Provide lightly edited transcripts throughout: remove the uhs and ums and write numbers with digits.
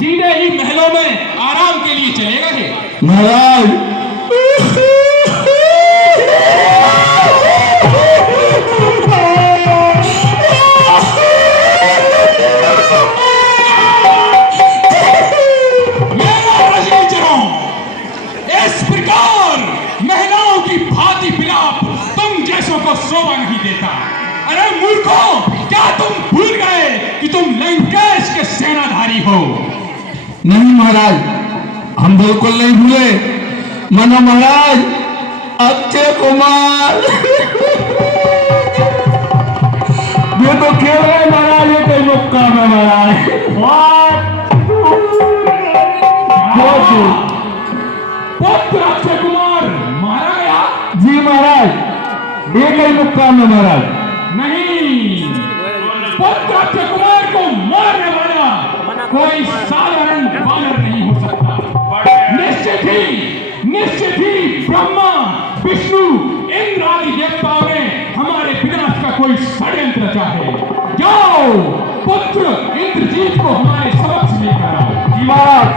सीधे ही महलों में आराम के लिए चले गए। महाराज इस प्रकार महिलाओं की भांति विलाप तुम जैसों को शोभा नहीं देता। अरे मूर्खों, क्या तुम भूल गए कि तुम लंकेश के सेनाधारी हो? नहीं महाराज, हम बिल्कुल नहीं भूले। मनो महाराज, अक्षय कुमार ये तो खेल है महाराज, ये कोई मौका है महाराज। पुत्र अक्षय कुमार मारा गया? जी महाराज, ये कोई मुक्काम है महाराज। नहीं, पुत्र अक्षय कुमार को मारने वाला कोई साधारण वानर नहीं हो सकता। निश्चित ही ब्रह्मा, विष्णु, इंद्र आदि देवताओं ने हमारे विनाश का कोई षड्यंत्र रचा है। जाओ, पुत्र इंद्रजीत को हमारे समक्ष लेकर आओ। जी महाराज।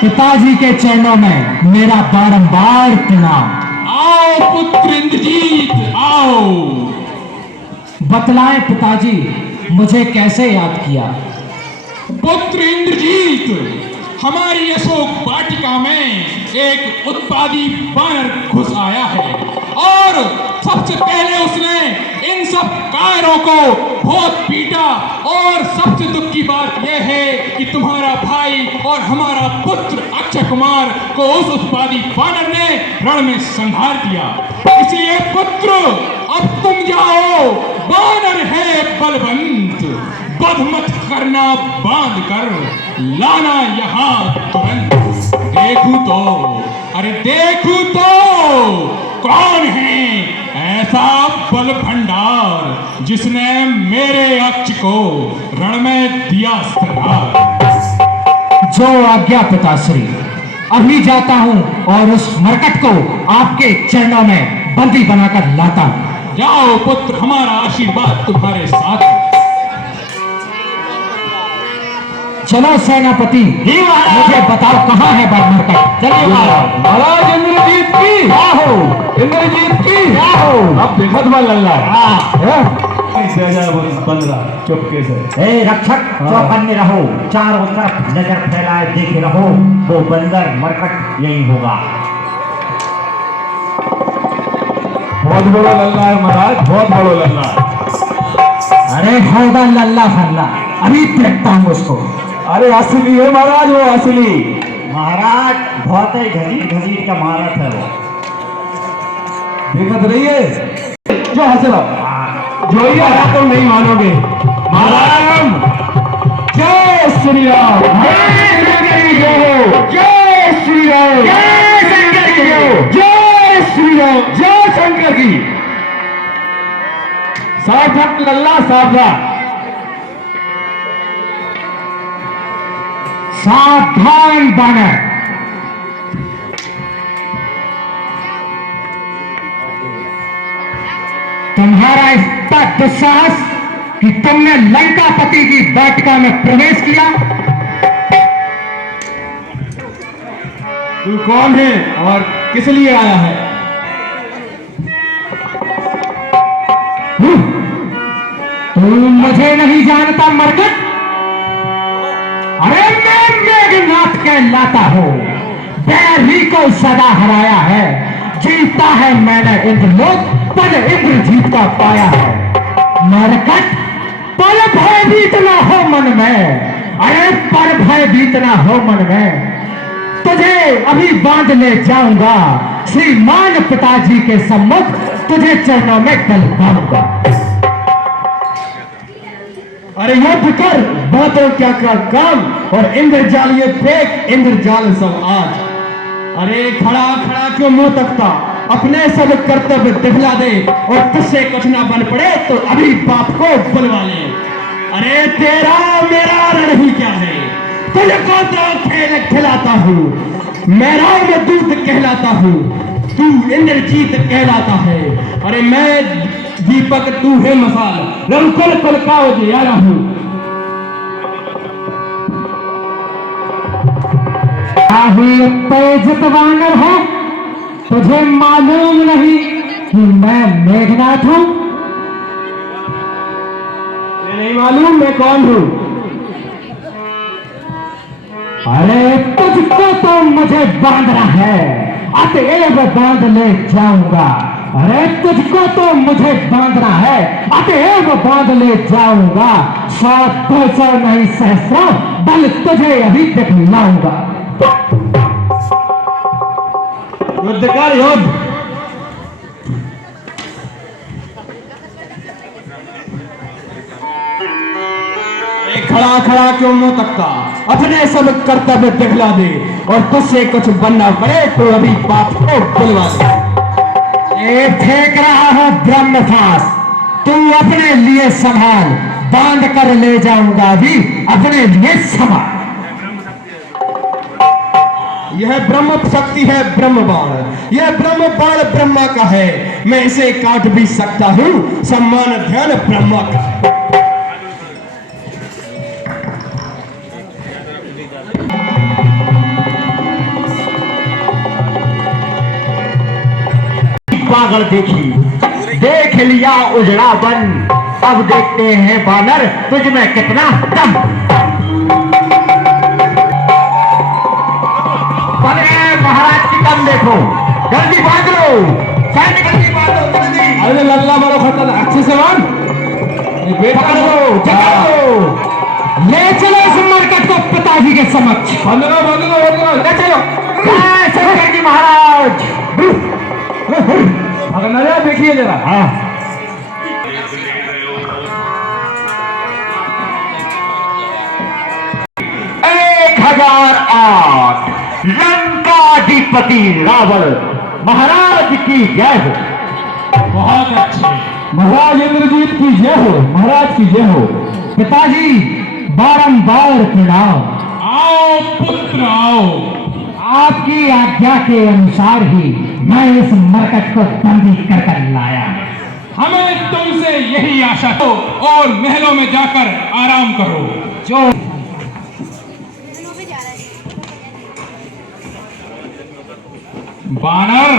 पिताजी के चरणों में मेरा बारंबार प्रणाम। आओ पुत्र इंद्रजीत, आओ। बतलाएं पिताजी, मुझे कैसे याद किया? पुत्र इंद्रजीत, हमारी अशोक वाटिका में एक उत्पादी बानर घुस आया है और सबसे पहले उसने इन सब कायरों को बहुत पीटा। और सबसे दुख की बात यह है कि तुम्हारा भाई और हमारा पुत्र अक्षय कुमार को उस उत्पादी बानर ने रण में संहार दिया। इसलिए पुत्र, अब तुम जाओ, बानर है बलवंत, बध मत करना, बांध कर लाना यहाँ तुरंत। देखूं तो, अरे देखूं तो कौन है ऐसा बल भंडार जिसने मेरे अक्ष को रण में दिया संहार। जो आज्ञा पिताश्री, अभी जाता हूं और उस मरकट को आपके चरणों में बंदी बनाकर लाता हूं। जाओ पुत्र, हमारा आशीर्वाद तुम्हारे साथ है। चलो सेनापति, मुझे बताओ कहाँ है मरकट? चलिए महाराज, इंद्रजीत की क्या हो? इंद्रजीत की क्या हो? अब देखो तुम्हारा लल्ला। बंद रहा चुपके से। ए रक्षक, चौकन्ने रहो, चारों तरफ नजर फैलाए देखे रहो, वो बंदर मरकट यही होगा। बहुत बड़ा लल्ला है महाराज, बहुत बड़ा लल्ला है। अरे होगा लल्ला फल्ला, अभी देखता हूँ उसको। अरे असली है महाराज, वो असली। महाराज बहुत ही घसीट घसीट का महारत है वो। देखा तो नहीं है जो हंसला, जो ही आया तुम नहीं मानोगे। महाराज जय श्री राम, जय श्री राम, जय श्री राम, जय श्री राम, जय शंकर की। सावधान लल्ला, सावधान, सावधान बानर। तुम्हारा इतना दुस्साहस कि तुमने लंकापति की वाटिका में प्रवेश किया। तू कौन है और किस लिए आया है? तू मुझे नहीं जानता मरकट? अरे मैं मेघनाथ कहलाता हूं, बैरी को सदा हराया है, जीता है मैंने इंद्रलोक, पल इंद्रजीत का पाया है। मरकट, पल भयभीत ना हो मन में, अरे पल भयभीत ना हो मन में, तुझे अभी बांध ले जाऊंगा श्रीमान पिताजी के सम्मुख, तुझे चरणों में गलवाऊंगा। अरे युद्ध कर, बातों क्या कर काम, और इंद्रजाल ये फेंक, इंद्रजाल सब आज। अरे खड़ा खड़ा क्यों मुंह तकता, अपने सब कर्तव्य दिखला दे, और तुझसे कुछ ना बन पड़े तो अभी बाप को बुलवा ले। अरे तेरा मेरा रण ही क्या है, तुझको तो खेल खिलाता हूँ, मेरा में दूध कहलाता हूँ, तू इंद्रजीत कहलाता है। अरे मैं दीपक, तू है मसाल, रंकुल कुल का उजियारा हूँ। क्या ही तेज वानर है, तुझे मालूम नहीं कि मैं मेघनाथ हूं? ये नहीं मालूम मैं कौन हूं? अरे तुझको तो मुझे बांधना है, अतएव बांध ले जाऊंगा। अरे तुझको तो मुझे बांधना है, अतएव बांध ले जाऊंगा। 100 200 नहीं सहस्रों बल तुझे अभी दिखलाऊंगा। युद्ध कर युद्ध। खड़ा खड़ा क्यों मुंह तकता, अपने सब कर्तव्य दिखला दे, और तुझसे कुछ बनना पड़े तो अभी बाप को बुलवा दे। ये फेंक रहा है ब्रह्मफास, तू अपने लिए संभाल, बांध कर ले जाऊंगा अभी अपने लिए संभाल। यह ब्रह्म शक्ति है, ब्रह्म बाण। यह ब्रह्म बाण ब्रह्मा का है, मैं इसे काट भी सकता हूं, सम्मान ध्यान ब्रह्मा का। पागल देखी, देख लिया उजड़ा बन, अब देखते हैं बानर तुझ में कितना दम। महाराज की दम देखो, जल्दी बांध लो, सैनिक जल्दी बांधो, जल्दी। अरे लल्ला मारो खतर अच्छे से मान, पकड़ लो, जगा लो, ले चलो इस मरकट को पिताजी के समक्ष। बंद लो, ले चलो। जय शंकर जी महाराज। अगर नजर देखिए जरा। हाँ, 1008 लंकाधिपति रावण महाराज की जय हो। बहुत अच्छे। महाराज इंद्रजीत की जय हो, महाराज की जय हो। पिताजी बारंबार प्रणाम। आओ पुत्र आओ। आपकी आज्ञा के अनुसार ही मैं इस मरकट को बंदी कर लाया। हमें तुमसे यही आशा हो, और महलों में जाकर आराम करो। जो बानर,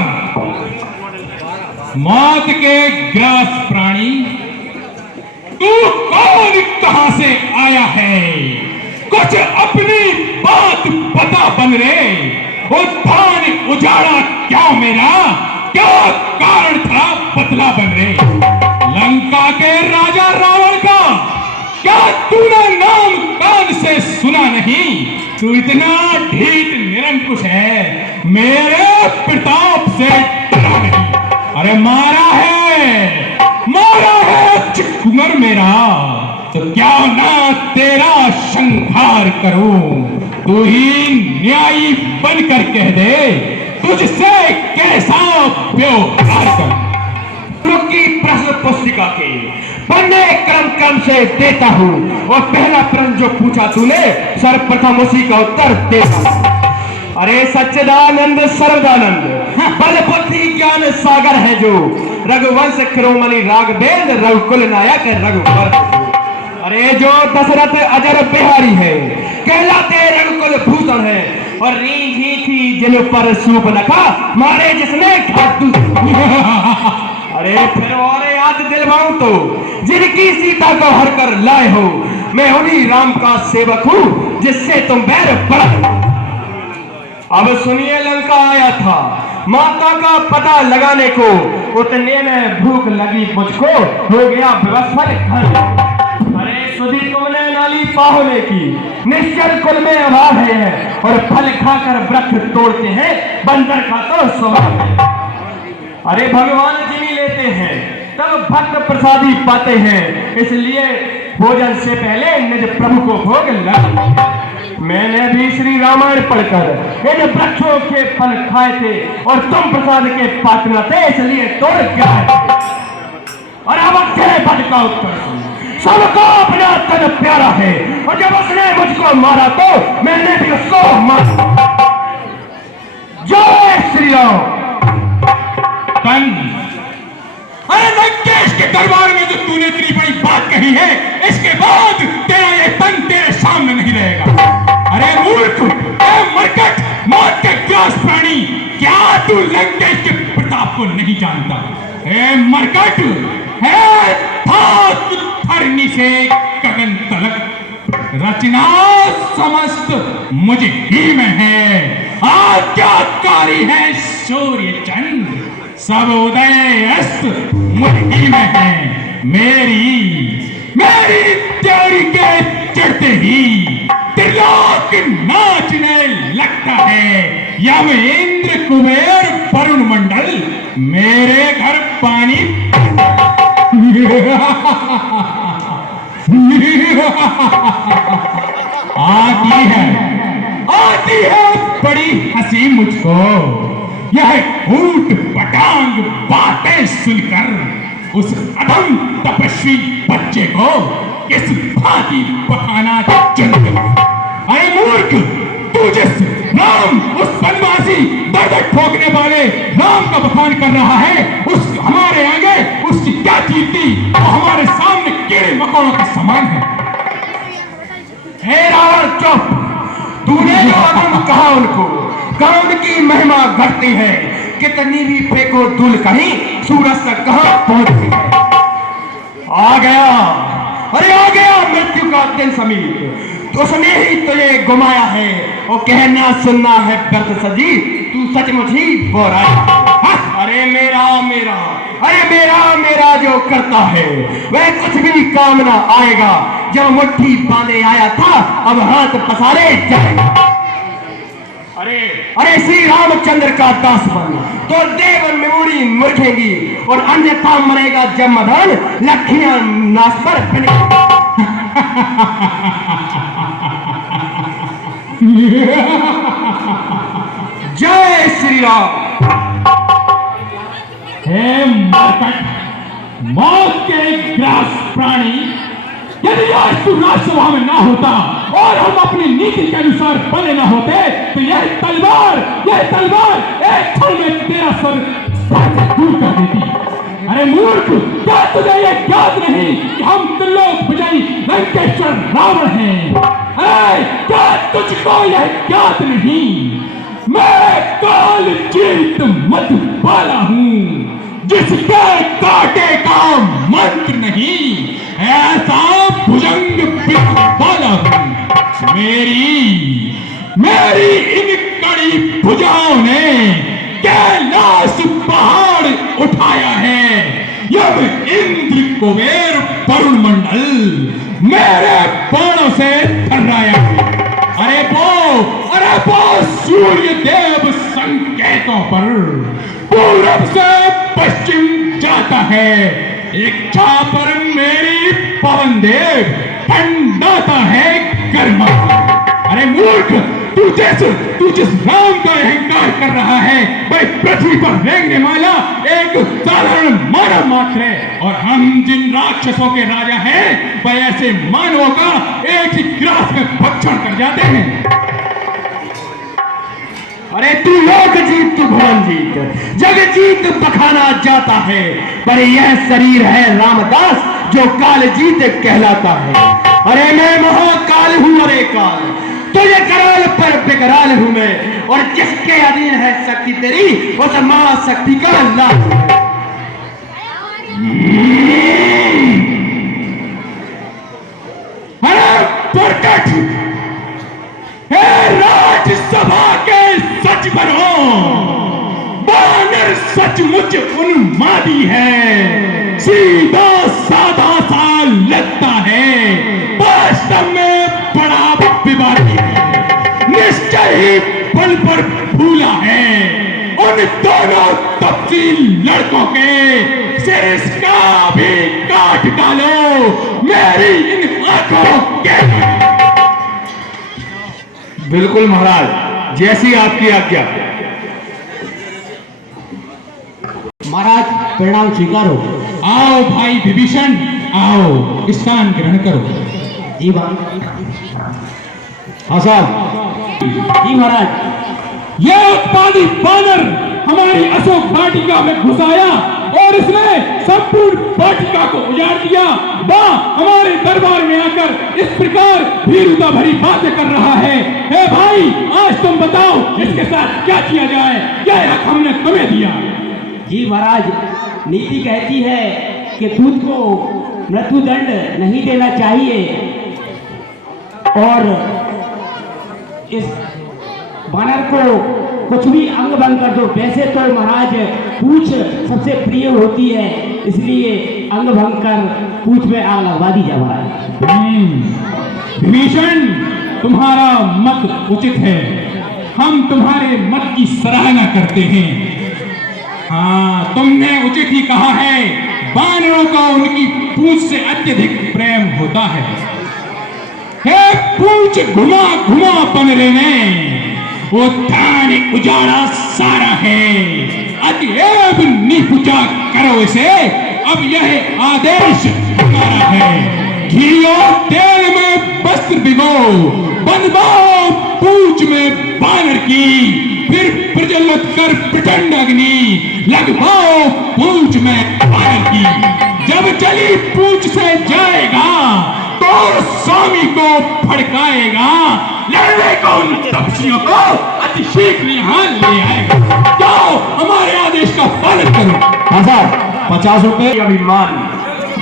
मौत के ग्रास प्राणी, तू कौन कहां से आया है? कुछ अपनी बात बता बन रे। उत्थान उजाड़ा क्या मेरा, क्या कारण था बदला बन रे? लंका के राजा रावण का क्या तूने नाम कान से सुना नहीं? तू इतना ढीठ निरंकुश है, मेरे प्रताप से डरा नहीं। अरे मारा है चिकुमर मेरा, तो क्या ना तेरा संहार करूं? तू ही न्यायी बनकर कह दे, तुझसे कैसा व्यवहार करूं? की प्रश्न पुस्तिका के पन्ने क्रम से देता हूं, और पहला प्रश्न जो पूछा तूने सर्वप्रथम उसी का उत्तर देता हूं। अरे सच्चिदानंद सर्वदानंद बल बुद्धि ज्ञान सागर है जो, रघुवंश शिरोमणि राघवेंद रघुकुल नायक रघुवर। अरे जो दशरथ अजर बिहारी है, कहलाते रघुकुल भूषण है, और रीझी थी जिन पर सूर्पनखा मारे जिसने घाटू। अरे फिर और याद दिलवाऊं तो, जिनकी सीता को हर कर लाए हो, मैं उन्हीं राम का सेवक हूं जिससे तुम बैर पड़ा। अब सुनिए, लंका आया था माता का पता लगाने को, उतने में भूख लगी मुझको, हो गया विवस्फल घर। अरे सुधी तुमने नाली पाहुने की, निश्चल कुल में अभाव है, और फल खाकर वृक्ष तोड़ते हैं, बंदर का तो स्वभाव है। अरे भगवान जिमी लेते हैं तब भक्त प्रसादी पाते हैं, इसलिए भोजन से पहले निज प्रभु को भोग लगा। मैंने भी श्री रामायण पढ़कर इन वृक्षों के फल खाए थे, और तुम प्रसाद के पात्र थे, इसलिए तोड़ गए। और अब भट का उत्तर सबको अपना तन प्यारा है, और जब उसने मुझको मारा तो मैंने भी उसको मारा। जय श्री राम। अरे लंकेश के दरबार में जो तूने इतनी बड़ी बात कही है, इसके बाद तेरा ये तन तेरे सामने नहीं रहेगा। अरे मूर्ख, मरकट, तू लंकेश के प्रताप को नहीं जानता। हे मरकट, है थात धरनी से गगन तलक, रचना समस्त मुझे ही में है। आज्ञाकारी है सूर्य चंद्र, सब उदय अस्त मुझे ही में है। मेरी त्योरी के चढ़ते ही त्रिलोक नाचने लगता है। यम इंद्र कुबेर वरुण मंडल मेरे घर पानी आती है बड़ी हंसी मुझको। यह ऊट पटांग बातें सुनकर उस अधम तपस्वी बच्चे को इस भांति बहाना चुनते। अरे मूर्ख, तू जिस राम, उस बनवासी दर्द ठोकने वाले राम का बखान कर रहा है, उस हमारे आगे उसकी क्या कीर्ति, वो हमारे सामने कीड़े मकोड़ों के समान है। हे रावण चुप, तूने जो अधम कहा उनको, कौन की महिमा घटती है, कितनी भी फेंको धूल कहीं सूरज तक कहां पहुंचती है। आ गया, अरे आ गया मृत्यु का दिन समीप, उसने ही तुझे घुमाया है और कहना सुनना है व्यर्थ सजी, तू सचमुच ही बोरा है। अरे मेरा मेरा, अरे मेरा मेरा जो करता है वह कुछ भी काम ना आएगा। जब मुट्ठी बांधे आया था अब हाथ पसारे जाएगा। अरे श्री रामचंद्र का दास बन तो देव मेमोरी मुरझेगी और अन्यथा मरेगा जमधन लखियां नाश पर बनेगी। जय श्री राम। हे मरकट, मौत के ग्रास प्राणी, यदि आज तू राजसभा में ना होता और हम अपनी नीति के अनुसार बने ना होते तो यह तलवार एक क्षण में तेरा सर दूर कर देती। अरे मूर्ख, क्या तुझे यह ज्ञात नहीं कि हम त्रिलोक विजयी लंकेश्वर रावण हैं? क्या तुझको यह ज्ञात नहीं? मैं काल जीत मधुबाला हूं, जिसके काटे का मंत्र नहीं, ऐसा भुजंग वाला हूं। मेरी इन कड़ी भुजाओं ने कैलाश पहाड़ उठाया है। यम इंद्र कुबेर वरुण मंडल मेरे बाणों से थर्राया है। अरे वो सूर्य देव संकेतों पर पूरब से पश्चिम जाता है। इच्छा पर मेरी पवन देव ठंडाता है गर्मा। अरे मूर्ख, तू जिस राम का अहंकार कर रहा है वह पृथ्वी पर रेंगने वाला एक साधारण मानव मात्र है, और हम जिन राक्षसों के राजा हैं वह ऐसे मानवों का एक ही ग्रास में भक्षण कर जाते हैं। अरे तू लोक जीत, तू भुवन जीत, जग जीत बखाना जाता है, पर यह शरीर है रामदास जो काल जीत कहलाता है। अरे मैं महाकाल हूं, अरे काल तुझे कराल पर बेकराल हूं मैं, और जिसके अधीन है शक्ति तेरी उस महाशक्ति का लाभ। अरे प्रकट, हे राज्यसभा के सच बनो, बानर सचमुच उन्मादी है, सीधा साधा सा लगता है, वास्तव में बड़ा विवादी है, निश्चय ही बल पर फूला है। उन दोनों तफसील लड़कों के सिर इसका भी काट डालो मेरी इन आंखों के। बिल्कुल महाराज, जैसी आपकी आज्ञा। महाराज प्रणाम स्वीकारो। आओ भाई विभीषण, आओ स्थान ग्रहण करो। जी हाँ साहब। जी महाराज। यह उत्पादी बानर हमारी अशोक वाटिका में घुस आया और इसने संपूर्ण वाटिका को उजाड़ दिया। वह हमारे दरबार में आकर इस प्रकार भीरुता भरी बातें कर रहा है। हे भाई, आज तुम बताओ इसके साथ क्या किया जाए, क्या हक हमने तुम्हें दिया? जी महाराज, नीति कहती है कि दूध को मृत्युदंड नहीं देना चाहिए और इस बानर को कुछ भी अंग भंग कर दो। वैसे तो महाराज पूछ सबसे प्रिय होती है, इसलिए अंग भंग कर पूछ में आग लगवा दी जाए महाराज। विभीषण, तुम्हारा मत उचित है, हम तुम्हारे मत की सराहना करते हैं। हाँ, तुमने उचित ही कहा है, बानरों को उनकी पूंछ से अत्यधिक प्रेम होता है। हे पूंछ घुमा घुमा बनरे ने वो थान उजाड़ा सारा है, अतएव निपुचा करो इसे, अब यह आदेश तुम्हारा है। घी और तेल में वस्त्र भिगो, बनवाओ पूंछ में बानर की, फिर प्रज्वलित कर प्रचंड अग्नि, लगवाओ पूंछ में बानर की। जब जली पूंछ से जाएगा तो स्वामी को फड़काएगा, लड़ने को उन तपस्वियों को अतिशीघ्र यहाँ ले आएगा। जाओ, हमारे आदेश का पालन करो। हाँ साहब, 50 रुपए अभिमान।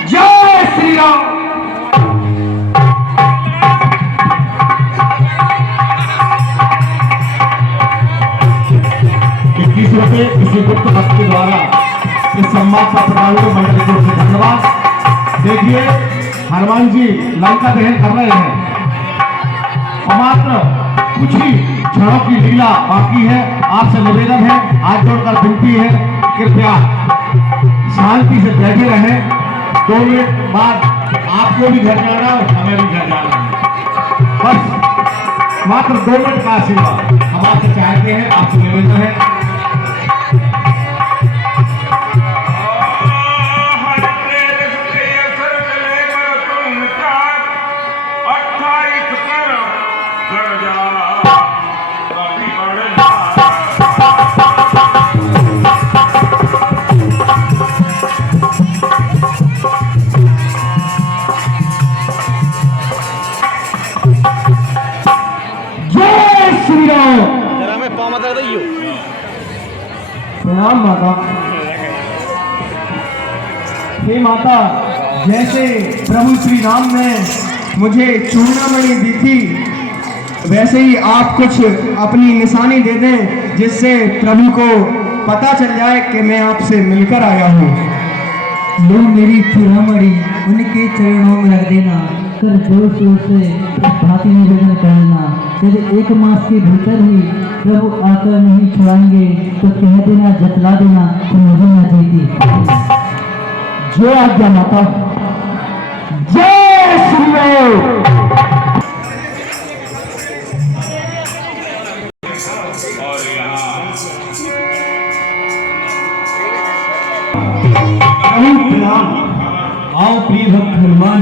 जय श्री राम। 21 रुपए किसी गुप्त भक्त के द्वारा इस सम्मान का प्रदान को मंडल की ओर से धन्यवाद। देखिए, हनुमान जी लंका दहन कर रहे हैं, मात्र कुछ ही क्षणों की लीला बाकी है। आपसे निवेदन है, हाथ जोड़कर विनती है, कृपया शांति से बैठे रहें। 2 मिनट बाद आपको भी घर जाना और हमें भी घर जाना है। बस मात्र 2 मिनट का आशीर्वाद हम आपसे चाहते हैं, आपसे निवेदन है। प्रणाम माता। हे माता, जैसे प्रभु श्री राम ने मुझे चूड़ामणि दी थी, वैसे ही आप कुछ अपनी निशानी दे दें, जिससे प्रभु को पता चल जाए कि मैं आपसे मिलकर आया हूँ। लो मेरी चूड़ामणि उनके चरणों में रख देना, कर जोर शोर से भांति निवेदन करना। यदि 1 मास के भीतर ही प्रभु आकर नहीं छुड़ाएंगे तो कह देना, जतला देना तो मुझे न देगी। जो आज्ञा माता। जय श्री राम। आओ प्रिय भक्त हनुमान,